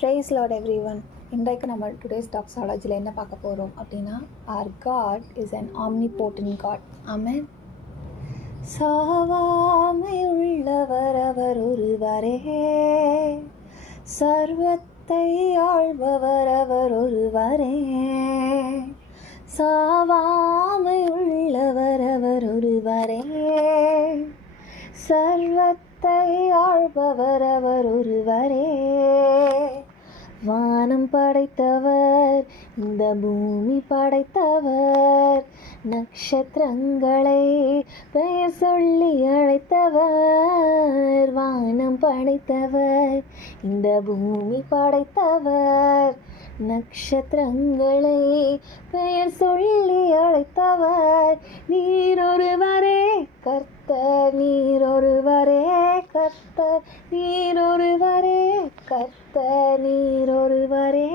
Praise Lord everyone. இன்றைக்கு நம்ம today's டாக்ஸாலஜியில் என்ன பார்க்க போகிறோம் அப்படின்னா, our God is an omnipotent God. ஆமென். சாவாமை உள்ளவர் அவர் ஒருவரே, சர்வத்தை ஆள்பவர் அவர் ஒருவரே. சாவாமை உள்ளவர் அவர் ஒருவரே, சர்வத்தை ஆள்பவர் அவர் ஒருவரே. வானம் படைத்தவர், இந்த பூமி படைத்தவர், நட்சத்திரங்களை பெயர் சொல்லி அழைத்தவர். வானம் படைத்தவர், இந்த பூமி படைத்தவர், நட்சத்திரங்களை பெயர் சொல்லி அழைத்தவர். நீரொருவரே கர்த்தர், நீரொருவரே கர்த்தர், நீரொருவரே கர்த்தர், நீரொருவரே